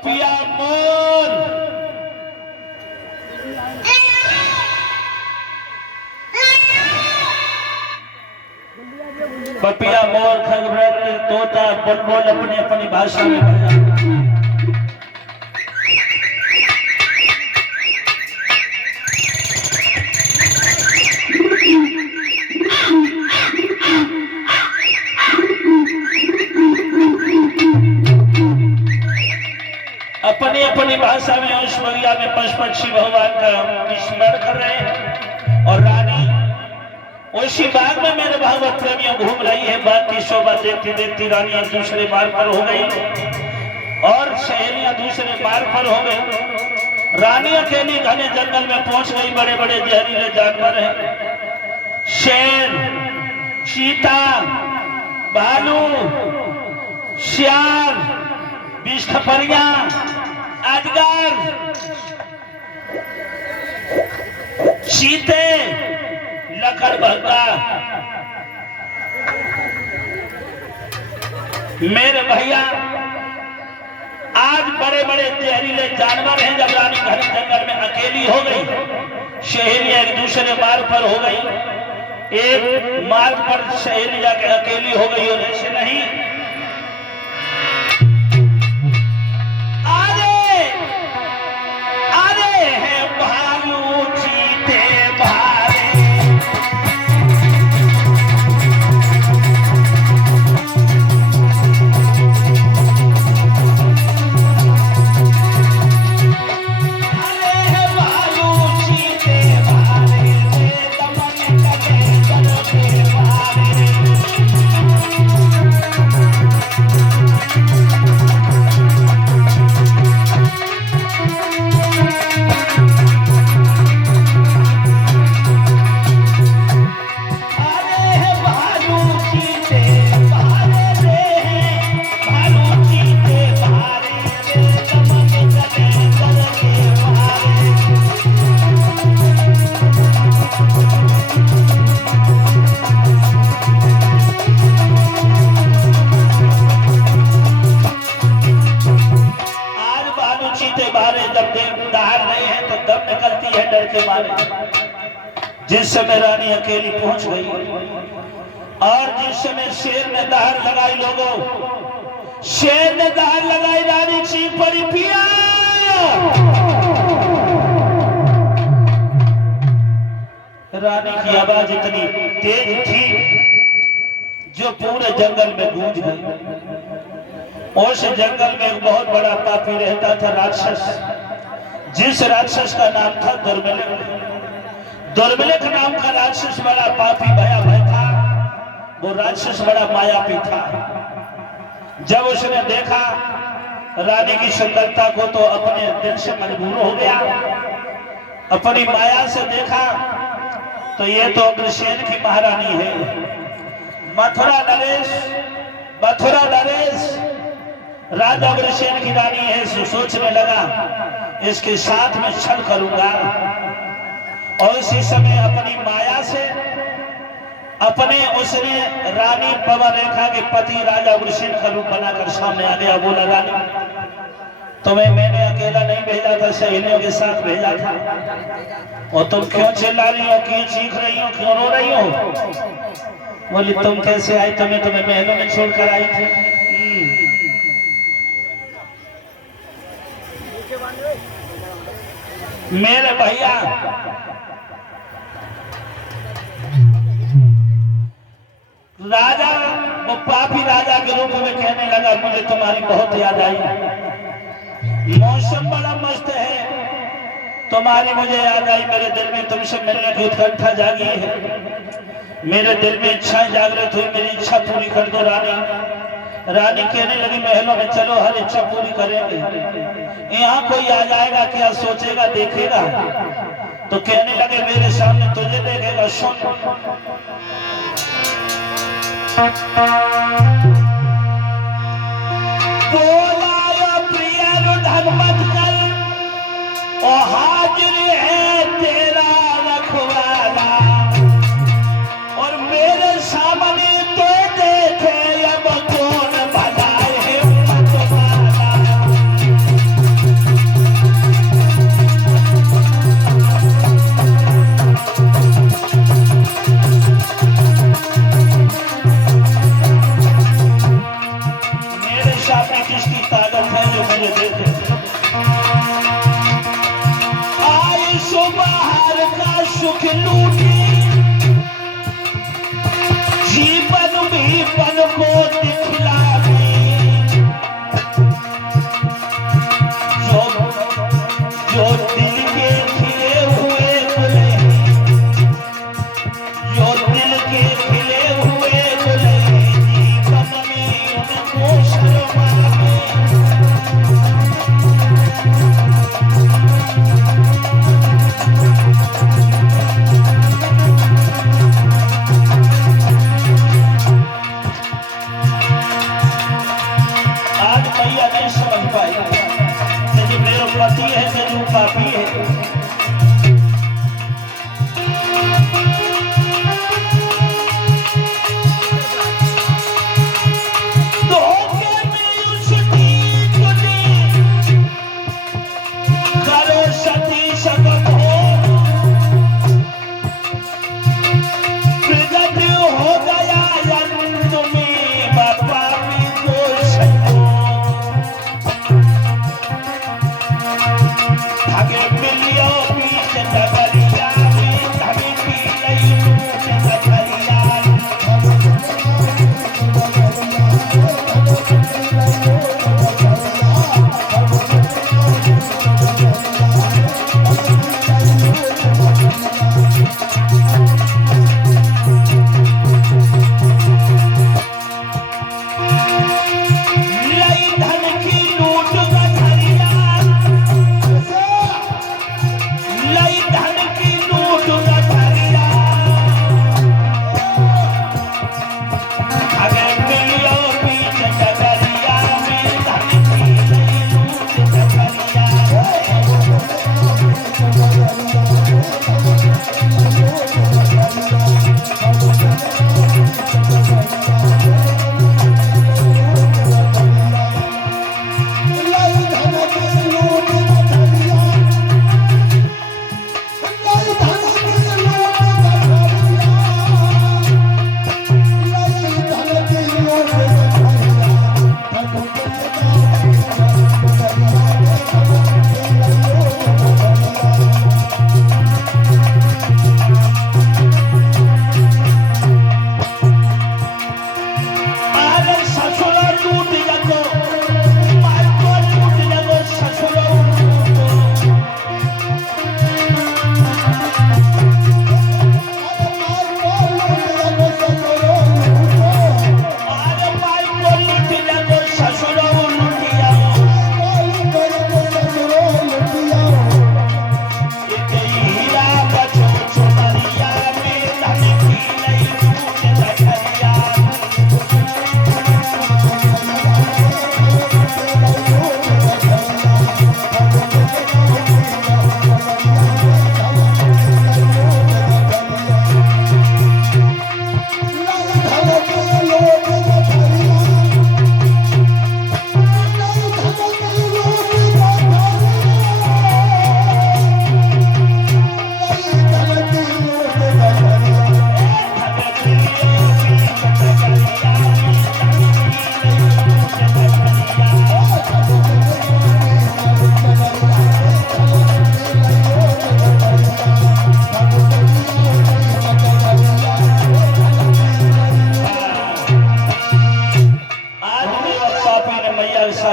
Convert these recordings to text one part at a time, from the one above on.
पपिया मोर पपिया मोर खगवृत्त तोता बुलबुल अपनी अपनी भाषा में बजा। अपनी अपनी भाषा में उस बगिया में पशु पक्षी भगवान का स्मरण कर रहे हैं और रानी उसी बाग में मेरे भागवत प्रेमियों घूम रही है। बात की शोभा देखती देखती रानी एक दूसरे मार्ग पर हो गई और सहेलियां दूसरे मार्ग पर हो गई। रानी अकेली घने जंगल में पहुंच गई। बड़े बड़े जहरीले जानवर हैं, शेर, चीता, भालू, सियार, बिष्ठपरिया, अजगर, चीते, लकड़बग्गा। मेरे भैया आज बड़े बड़े जहरीले जानवर हैं। जब रानी घने जंगल में अकेली हो गई, सहेलियां एक दूसरे मार्ग पर हो गई। एक मार्ग पर सहेली जाके अकेली हो गई और ऐसे नहीं, जिस समय रानी अकेली पहुंच गई और जिस समय शेर ने दहाड़ लगाई, लोगों शेर ने दहाड़ लगाई, रानी चीख पड़ी, पिया। रानी की आवाज इतनी तेज थी जो पूरे जंगल में गूंज गई। उस जंगल में एक बहुत बड़ा पापी रहता था, राक्षस, जिस राक्षस का नाम था दुर्मिलिक। दुर्मिलिक नाम का राक्षस बड़ा पापी भयावह था। वो राक्षस बड़ा मायावी था। जब उसने देखा रानी की सुंदरता को तो अपने दिल से मजबूर हो गया। अपनी माया से देखा तो ये तो अग्रसेन की महारानी है, मथुरा नरेश राजा अग्रसेन की रानी है। सोचने लगा इसके साथ में छल करूंगा और इसी समय अपनी माया से उसने रानी पवन रेखा के पति राजा अग्रसेन का रूप बनाकर सामने आ गया। बोला, रानी तुम्हें मैंने अकेला नहीं भेजा था, सहेलियों के साथ भेजा था। और तुम क्यों चिल्ला रही हो, क्यों चीख रही हो, क्यों रो रही हो? बोली, तुम कैसे आई? तुम्हें महलों में छोड़कर आई थी। मेरे भैया राजा, वो पापी राजा के रूप में कहने लगा, मुझे तुम्हारी बहुत याद आई। मौसम बड़ा मस्त है, तुम्हारी मुझे याद आई। मेरे दिल में तुमसे मिलने की उत्कंठा जागी है। मेरे दिल में इच्छाएं जागृत हुई, मेरी इच्छा पूरी कर दो रानी। रानी कहने लगी, महलों में चलो, हर इच्छा पूरी करेंगे। यहाँ कोई आ जाएगा, क्या सोचेगा, देखेगा? तो कहने लगे, मेरे सामने तुझे देखेगा, सुन। बोला प्रिय रुदन मत कर, ओ हाजिर है तेरा रखवाला, और मेरे सामने तो देखे अब कौन भला है मत वाला। पाई कि जो मेरा पति है कि जो पापी है।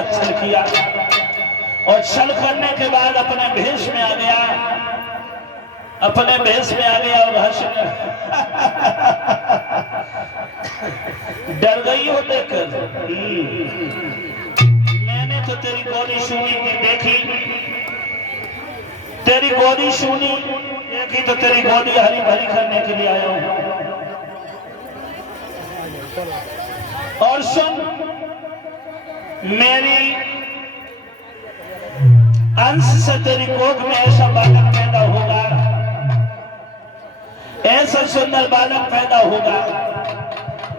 छल किया और छल करने के बाद अपने भेष में आ गया, अपने भेष में आ गया और हंस डर गई हो देखकर। मैंने तो तेरी गोदी सुनी की देखी, तेरी गोदी सुनी देखी तो तेरी गोदी हरी भरी करने के लिए आया हूं। और सुन, मेरी अंश से तेरी कोख में ऐसा बालक पैदा होगा, ऐसा सुंदर बालक पैदा होगा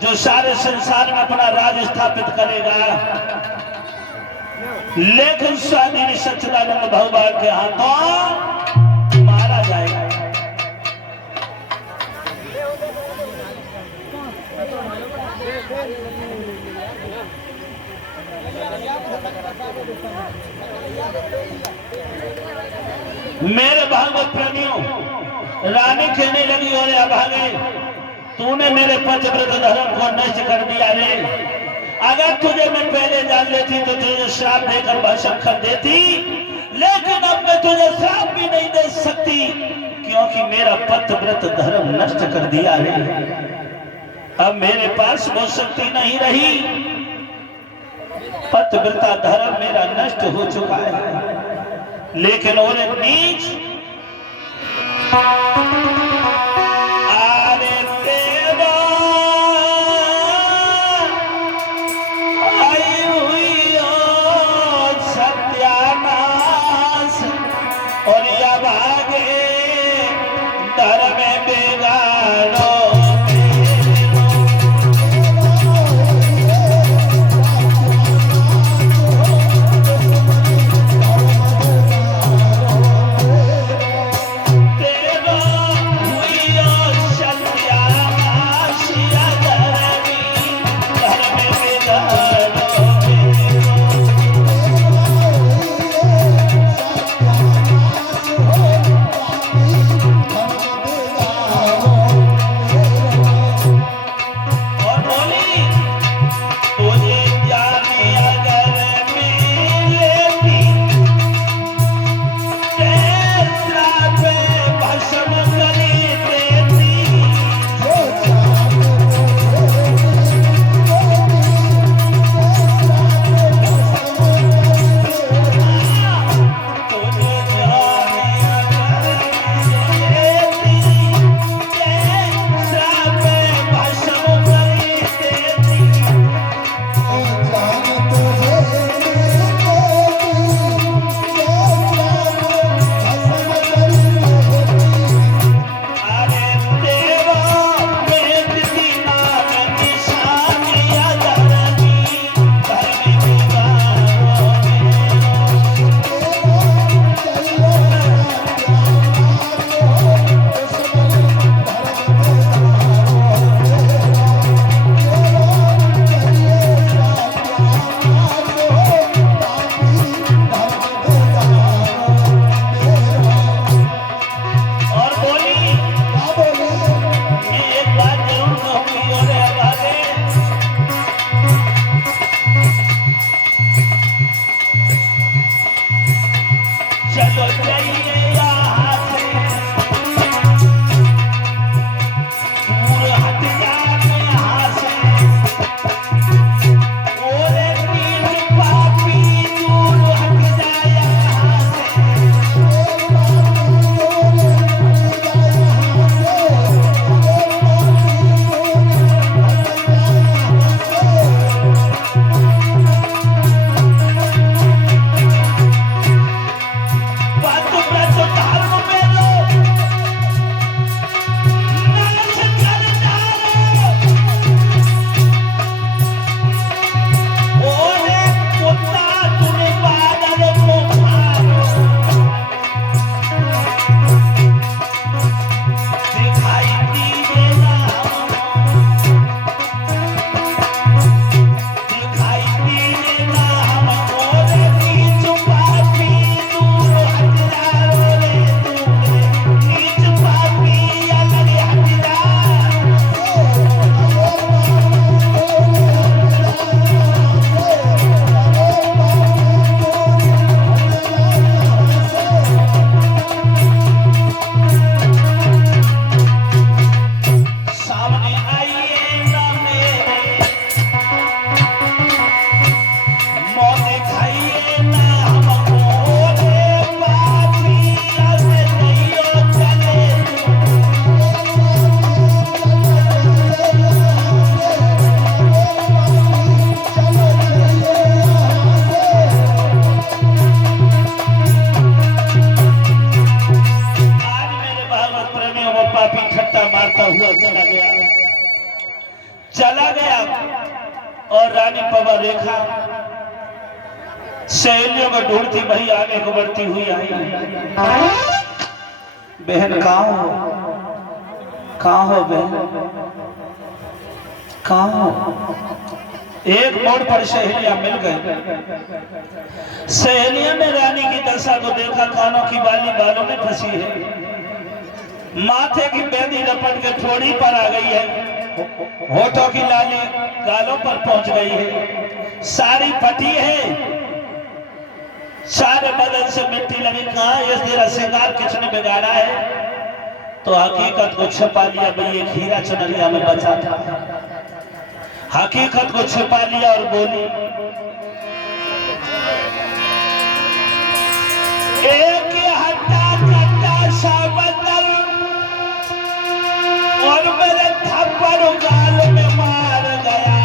जो सारे संसार में अपना राज स्थापित करेगा। लेकिन स्वाधीन सच्चिदानंद भगवान के हाथों मारा जाएगा। मेरे भागवत प्रेमियों, रानी कहने लगी और अभागे, तूने मेरे पंचव्रत धर्म को नष्ट कर दिया रे। अगर तुझे मैं पहले जान लेती तो तुझे श्राप देकर भस्म कर देती, लेकिन अब मैं तुझे श्राप भी नहीं दे सकती क्योंकि मेरा पंचव्रत धर्म नष्ट कर दिया रे। अब मेरे पास वो शक्ति नहीं रही, पतिव्रता धर्म मेरा नष्ट हो चुका है। लेकिन और नीच आरे तेरा आई हुई मारता हुआ चला गया और रानी पवा रेखा सहेलियों को ढूंढती वही आगे को बढ़ती हुई आई। बहन कहाँ हो, कहाँ हो बहन, कहाँ हो? एक मोड़ पर सहेलियां मिल गई। सहेलियों ने रानी की दशा को देखा, कानों की बाली बालों में फंसी है, माथे की मेहंदी लपट के ठोड़ी पर आ गई है, होठों की लाली गालों पर पहुंच गई है, सारी फटी है, सारे बदन से मिट्टी लगी। कहा ये तेरा श्रृंगार किसने बिगाड़ा है? तो हकीकत को छुपा लिया, भाई ये हीरा चुनरिया में बचा था। हकीकत को छुपा लिया और बोली, एक हट्टा कट्टा सा बदल और मेरे थप्पड़ गाल में मार गया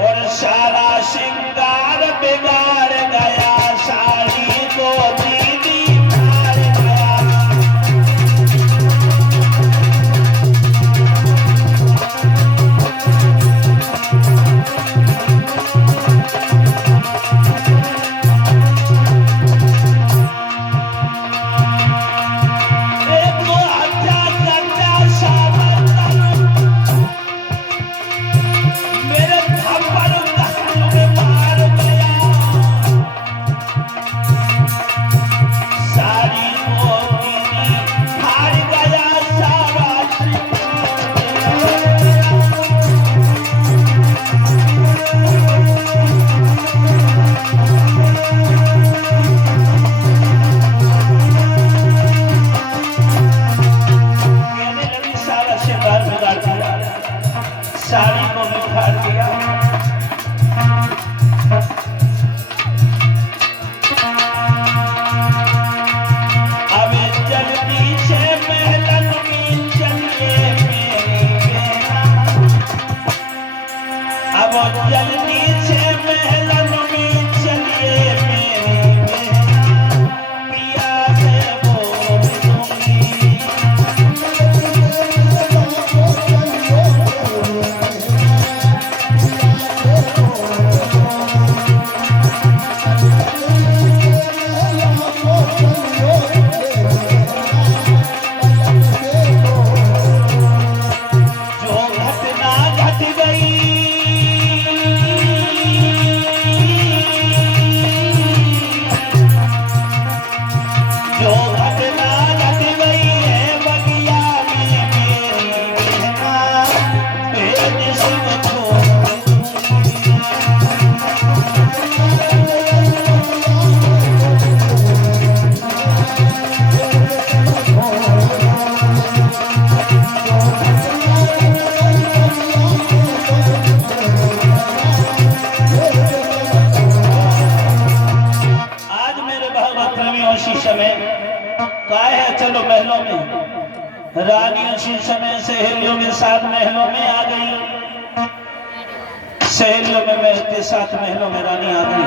और सारा श्रृंगार बिगाड़ गया, साड़ी को दीदी मार गया। साड़ी को बिखार दिया। अब जल्दी से महलन में चलिए मेरी बेना, अब जल्दी से महलन में चलिए मेरी बेना, पिया से बोल दूंगी। चलो महलों में, रानी उसी समय सहेलियों के साथ महलों में आ गई। सहेलियों में महते साथ महलों में रानी आ गई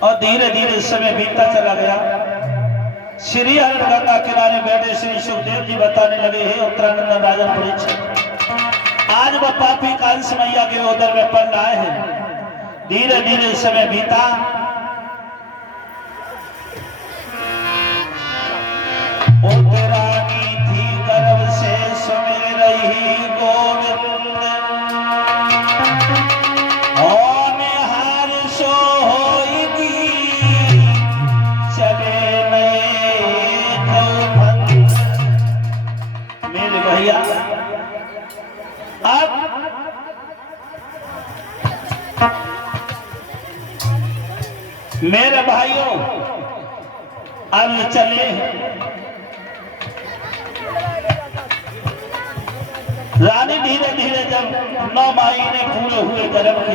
और धीरे धीरे समय बीतता चला गया। श्री हरिगंगा किनारे बैठे श्री सुखदेव जी बताने लगे, हे उत्तराखंड राजा परीक्षित, आज वह पापी कांस मैया के उदर में पड़ रहा है। धीरे धीरे समय बीता, रानी थी गर्भ से सुमिर रही गोविंद, हार सो होगी चले नए कौभंग। मेरे भैया अब मेरे भाइयों अब चले रानी धीरे धीरे जब 9 महीने पूरे हुए गर्भ के,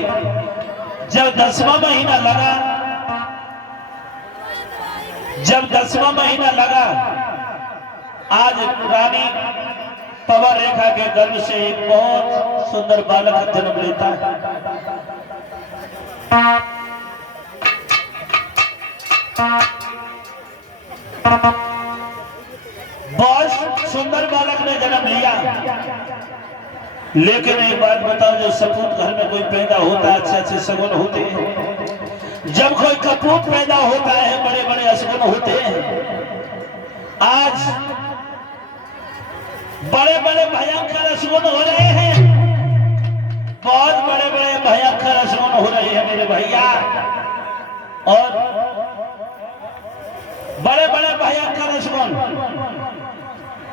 जब 10वां महीना लगा, जब 10वां महीना लगा, आज रानी पवा रेखा के गर्भ से एक बहुत सुंदर बालक का जन्म लेता है। बहुत सुंदर बालक ने जन्म लिया। लेकिन एक बात बताओ, जो सपूत घर में कोई पैदा होता है, अच्छे अच्छे सगुन होते हैं। जब कोई कपूत पैदा होता है, बड़े बड़े असगुन होते हैं। आज बड़े बड़े भयंकर असगुन हो रहे हैं, बहुत बड़े बड़े भयंकर असगुन हो रहे हैं मेरे भैया। और बड़े बड़े भयंकर असगुन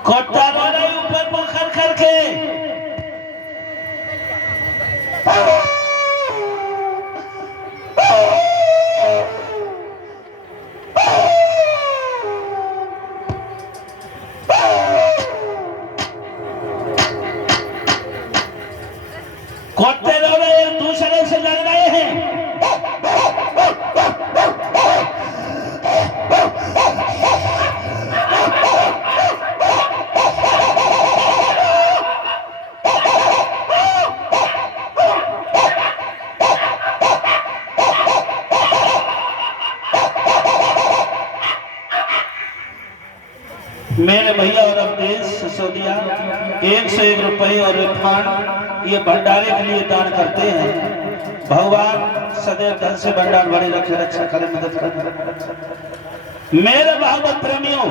कोट्टा रो रही ऊपर पोखर करके। कोट्टे रो रहे एक दूसरे से लड़ रहे हैं। मेरे भैया और अवधेश सिसोदिया 101 रुपए और रिफंड ये भंडारे के लिए दान करते हैं। भगवान सदैव धन से भंडार भरे रखे, रक्षा करे, मदद करे। मेरे भागवत प्रेमियों,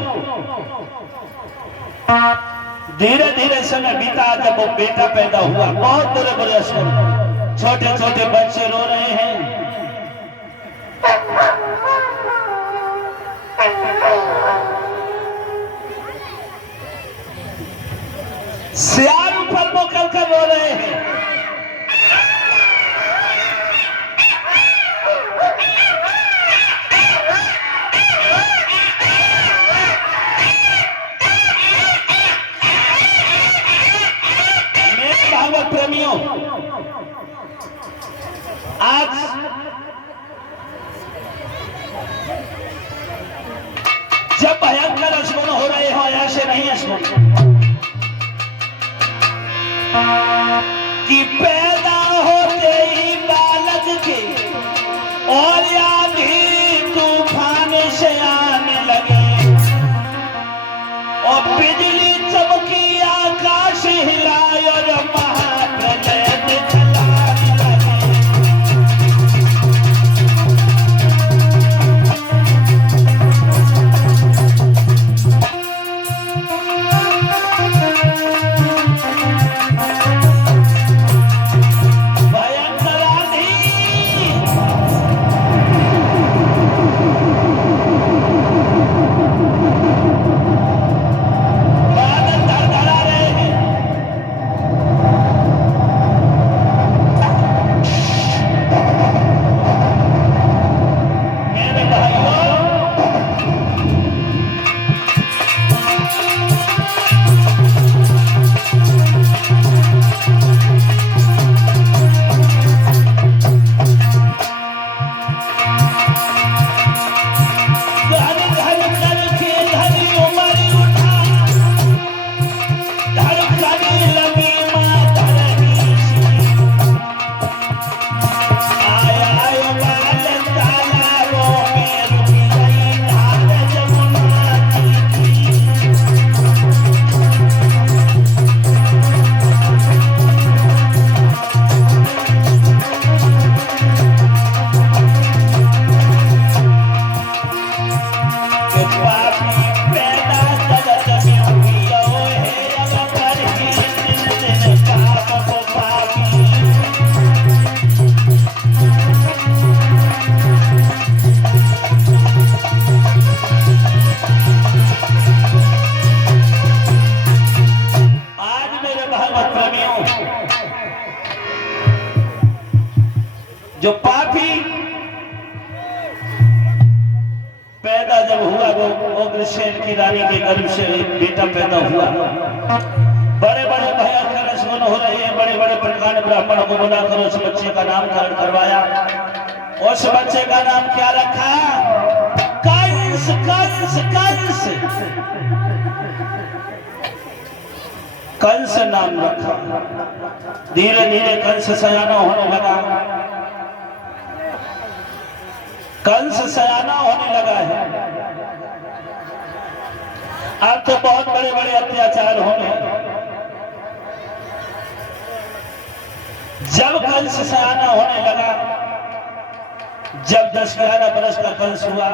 धीरे धीरे समय बीता। जब वो बेटा पैदा हुआ, बहुत बुरे बुरे असर, छोटे छोटे बच्चे रो रहे हैं। सियार ऊपर मुकल कर रो रहे हैं। मेरे भागवत प्रेमियों, आज जब भयंकर असगुन हो रहे हो, ऐसे नहीं असगुन कि पैदा होते ही बालक के और आंधी तूफान से आने लगे और बिजली चमकी, आकाश हिलाए और महाप्रलय दिखलाने लगे। जो पापी पैदा जब हुआ, वो अग्रसेन की रानी के गर्भ से एक बेटा पैदा हुआ। बड़े बड़े भयंकर असगुन हो रहे हैं। बड़े बड़े प्रधान ब्राह्मण को बुलाकर उस बच्चे का नामकरण करवाया। उस बच्चे का नाम क्या रखा? कंस। कंस कंस कंस नाम रखा। धीरे धीरे कंस सयाना होने लगा। कंस सयाना होने लगा है। अब तो बहुत बड़े बड़े अत्याचार होंगे। जब कंस सयाना होने लगा, जब 10-11 वर्ष का कंस हुआ,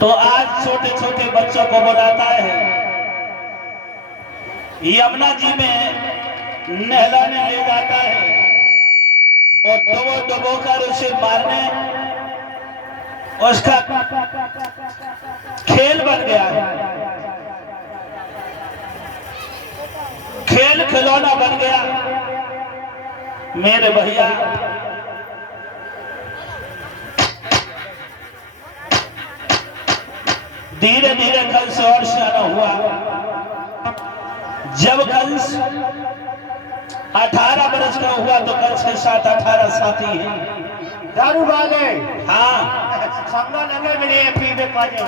तो आज छोटे छोटे बच्चों को बुलाता है, यमुना जी में नहलाने ले जाता है और डुबो डुबो कर उसे मारने, उसका खेल बन गया है, खेल खिलौना बन गया। मेरे भैया धीरे धीरे कंस और सियाना हुआ। जब कंस 18 वर्ष का हुआ तो कंस के साथ 18 साथी हैं। दारू वाले, हाँ, संगा लगे मिले पीवे पानी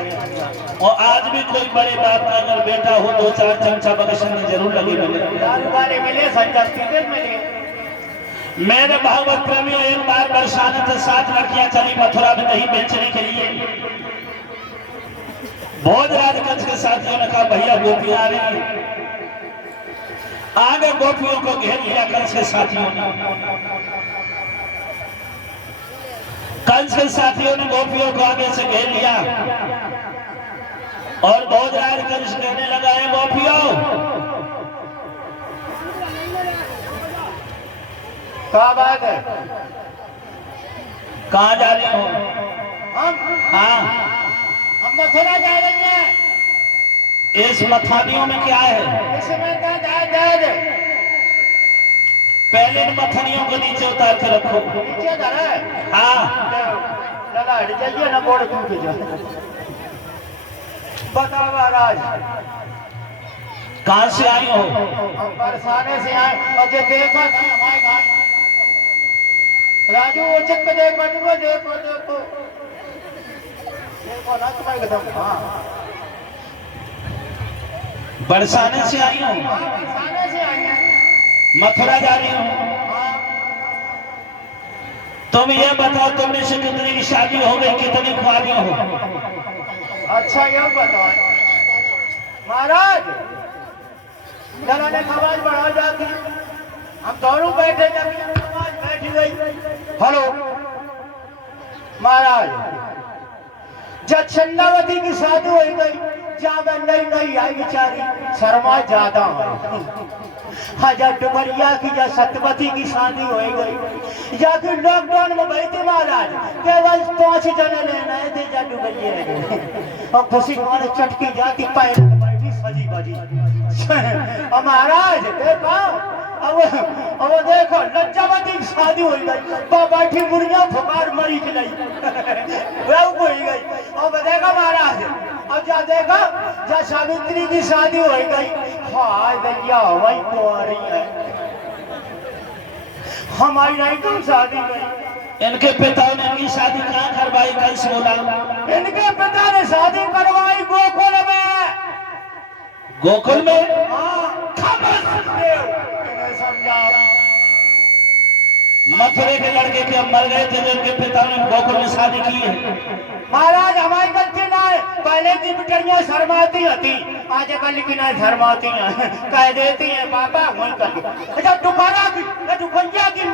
और आज भी कोई बड़े बाप का अगर बेटा हो 2-4 चमचा बगसन में जरूर लगी मिले। दारू वाले मिले, संजा पीवे मिले। मेरे भागवत प्रेमियों, एक बार बरसाने तो 7 लड़कियां चली मथुरा में दही बेचने के लिए। भोजराज कंस के साथियों ने कहा भैया गोपियां आ रही हैं। आगे गोपियों को घेर लिया कंस के साथियों ने। कंस के साथियों ने गोपियों को आगे से घेर लिया और भोजराज कंस कहने लगा है गोपियों, क्या बात है? कहाँ जा रहे हो? हाँ, हम मथुरा जा रहे हैं। इस मथानियों में क्या है? इसमें दाद पहले इन मथनियों को नीचे उतार के रखो। नीचे धरा है? हाँ, लगा हट जाइए ना, बोर्ड टूट जाए। बताओ महाराज, कहाँ से आई हो? हम बरसाने से आए और जो देखा था हमारे घर राजू, वो चक्कर देखो देखो देखो देखो देखो ना तुम्हारे एकदम। हाँ, बरसाने से आई हो? बरसाने से आई हैं। मथुरा जा रही हो? तुम ये बताओ, तुमने से कितनी की शादी हो गई, कितनी खुआरी हो? अच्छा ये बताओ महाराज, जरा ने आवाज बढ़ा जाती, हम दोनों बैठे जब आवाज बैठी गई। हेलो महाराज, जब चंदावती की शादी हो गई, जब नई नई आई बेचारी शर्मा ज्यादा है। हजार डुमरिया की या सत्यवती की शादी हो गई, या फिर लॉकडाउन में गई थी महाराज, केवल 5 जने लेना थे जा डुमरिया और खुशी माने चटकी जाती पैर बैठी सजी बजी। और महाराज देखो, अब देखो लज्जावती की शादी हो गई, बैठी बुढ़िया फुकार मरी के नहीं हो गई। और देखो महाराज, अब जा देखो जा सावित्री की शादी हो गई, हाय दैया वही कुंवारी है, हमारी नहीं तुम शादी गई। इनके पिता ने इनकी शादी कहाँ करवाई? कंस बोला इनके पिता ने शादी करवाई गोकुल में। गोकुल में? हाँ, खबर समझाओ। मथुरे के लड़के के मर गए थे जो इनके पिता ने गोकुल में शादी की है। महाराज हमारी गलती ना है, पहले की बिटरियां शर्माती होती, आज कल की ना शर्माती हैं, कह देती हैं पापा वही कर। अच्छा दोबारा की दुखैया की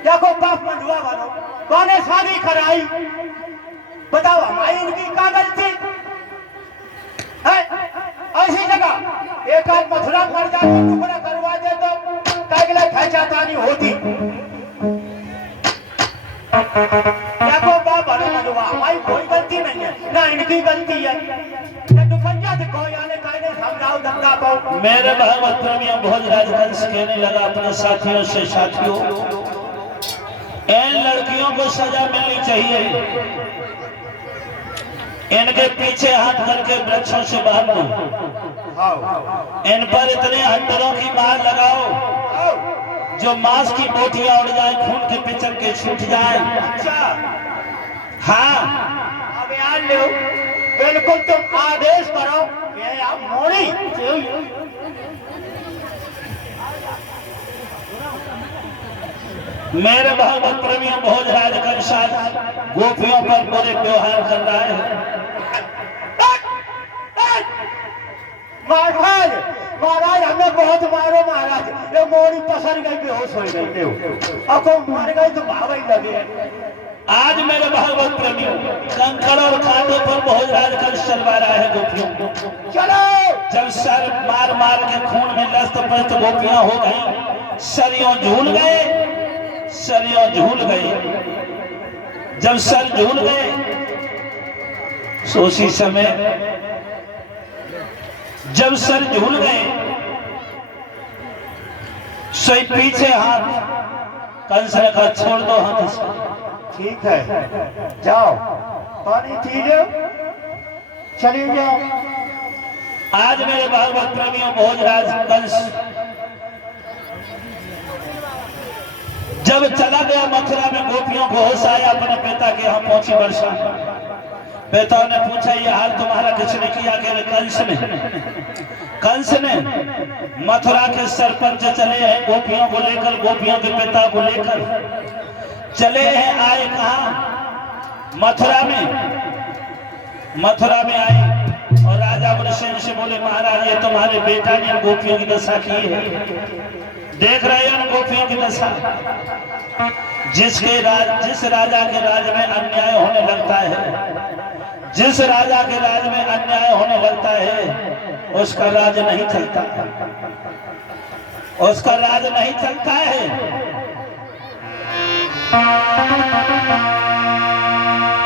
देखो बाप मंडुआ बनो, कौन शादी कराई बताओ, हमारी इनकी क्या गलती है? ऐसी जगह एक आध मथुरा मर जाती, टुकड़ा करवा दे तो कागला खैचाता नहीं होती। देखो बाप मंडुआ, हमारी कोई गलती नहीं है, ना इनकी गलती है। मेरे भागवत प्रेमियों, भोजराज कंस कहने लगा अपने साथियों से, साथियों इन लड़कियों को सजा मिलनी चाहिए, इनके पीछे हाथ करके वृक्षों से बांध दो, इन पर इतने हंटरों की मार लगाओ जो मांस की बोटियां उड़ जाए, खून के पिचन के छूट जाए। अच्छा हाँ, अब यार लो, बिल्कुल तुम आदेश करो, ये आप मोड़ी मेरे भागवत प्रेमियों, भोजराज कंस गोपियों पर बुरे व्यवहार कर रहा है। महाराज महाराज हमें बहुत मारो महाराज, ये मोरी पसर गई, बेहोश हो गई, अब को मर गई तो भावई लगे। आज मेरे भागवत प्रेमियों, कंकड़ और खादों पर भोजराज कंस चलवा रहा है गोपियों को। चलो जब सर मार मार के खून में लस्त पस्त गोपियां हो गई, सरियों झूल गए, सरियों झूल गए। जब सर झूल गए तो उसी समय जब सर झूल गए सोई पीछे हाथ कंस ने कहा छोड़ दो हाथ से। ठीक है जाओ पानी पी लो, चले जाओ। आज मेरे भागवत प्रेमियों, भोजराज कंस जब चला गया मथुरा में, गोपियों को होश आया, अपने पिता के यहाँ पहुंची वर्षा। पिता ने पूछा ये हाल तुम्हारा किसने किया? कि कंस ने। मथुरा के सरपंच चले हैं गोपियों को लेकर, गोपियों के पिता को लेकर चले हैं। आए कहा? मथुरा में। मथुरा में आए और राजा वृषण से बोले महाराज ये तुम्हारे बेटा ने गोपियों की दशा की है, देख रहे हैं गोपियों की दशा। जिस राजा के राज में अन्याय होने लगता है, जिस राजा के राज में अन्याय होने लगता है, उसका राज नहीं चलता, उसका राज नहीं चलता है।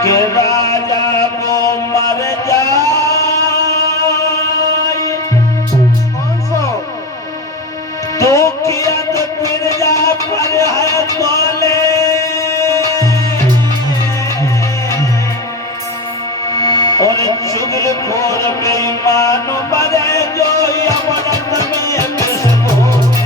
कि राजा को मर जाए, दुखियत प्रजा पर है तोले, और चुगलखोर बेईमान मरे जो अमरत में विष घोले।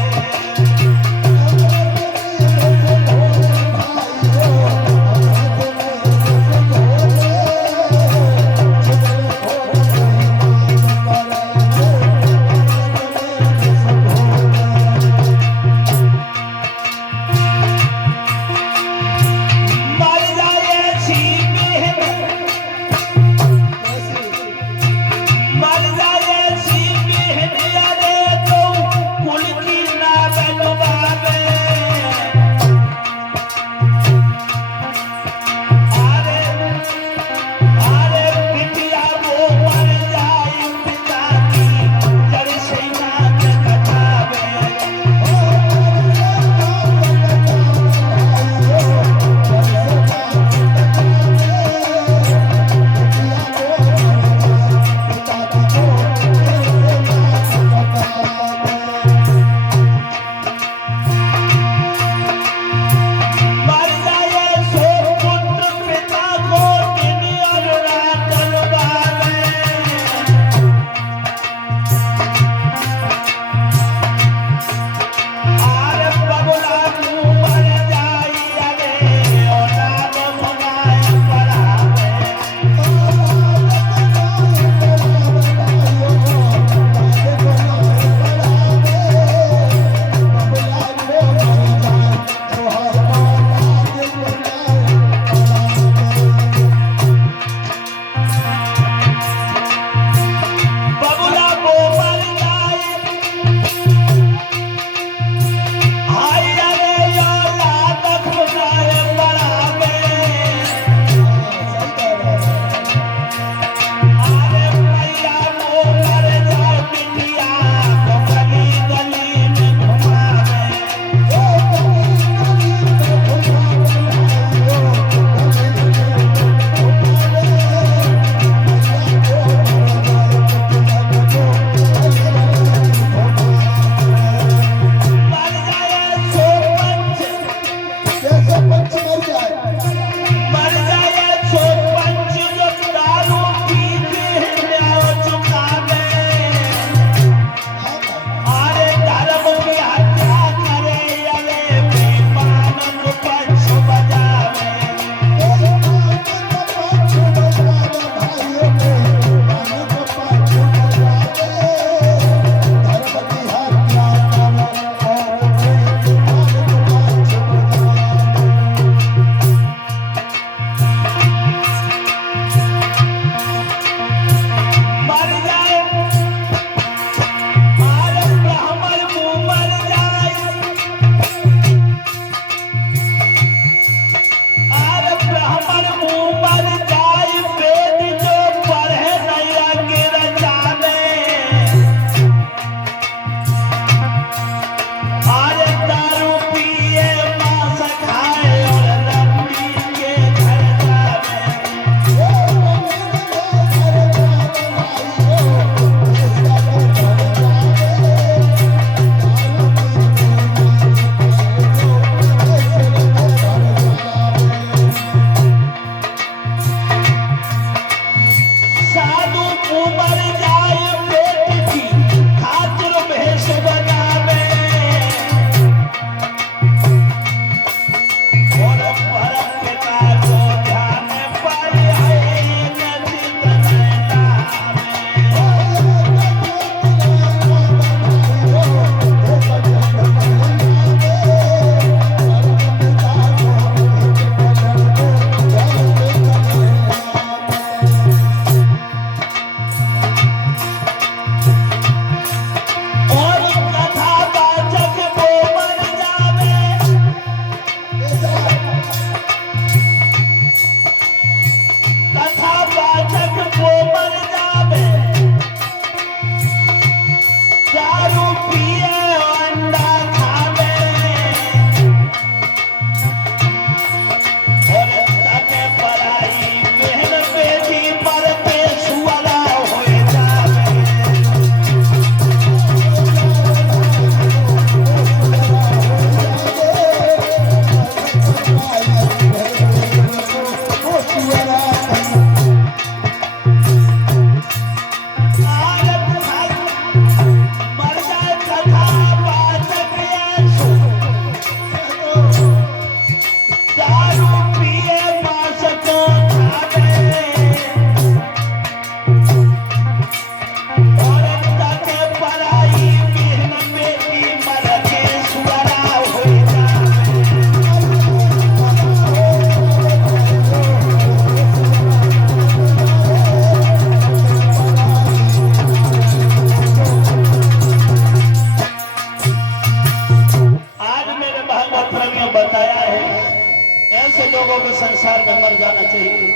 ऐसे लोगों को संसार में मर जाना चाहिए,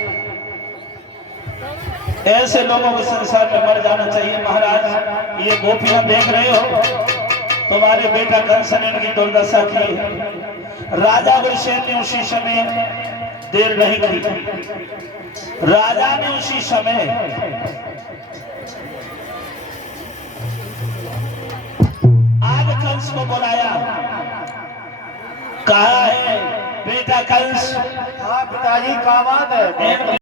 ऐसे लोगों को संसार में मर जाना चाहिए। महाराज ये गोपियां देख रहे हो, तुम्हारे बेटा कंस ने इनकी दुर्दशा की है। राजा वृषण ने उसी समय देर नहीं की, राजा ने उसी समय आज कंस को बुलाया, कहा है बेटा कंस। हाँ पिताजी, क्या बात है?